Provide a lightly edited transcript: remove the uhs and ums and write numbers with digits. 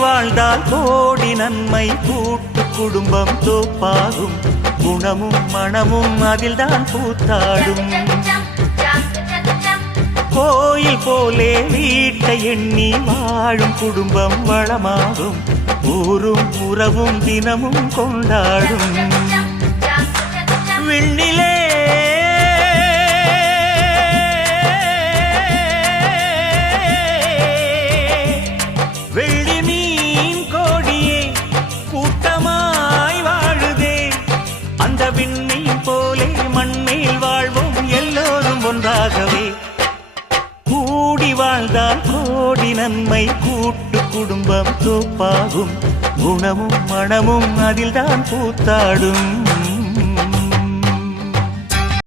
வாழ்ந்தால் கோடி நன்மை கூட்டு குடும்பம் தோப்பாகும் குணமும் மனமும் அதில்தான் பூத்தாடும் கோயில் போலே வீட்டை எண்ணி வாழும் குடும்பம் வளமாகும் ஊரும் உறவும் தினமும் கொண்டாடும் விண்ணிலே போலே மண்மேல் வாழ்வோம் எல்லோரும் ஒன்றாகவே கூடி வாழ்ந்தால் கோடி நன்மை கூட்டு குடும்பம் தோப்பாகும் குணமும் மனமும் அதில்தான் பூத்தாடும்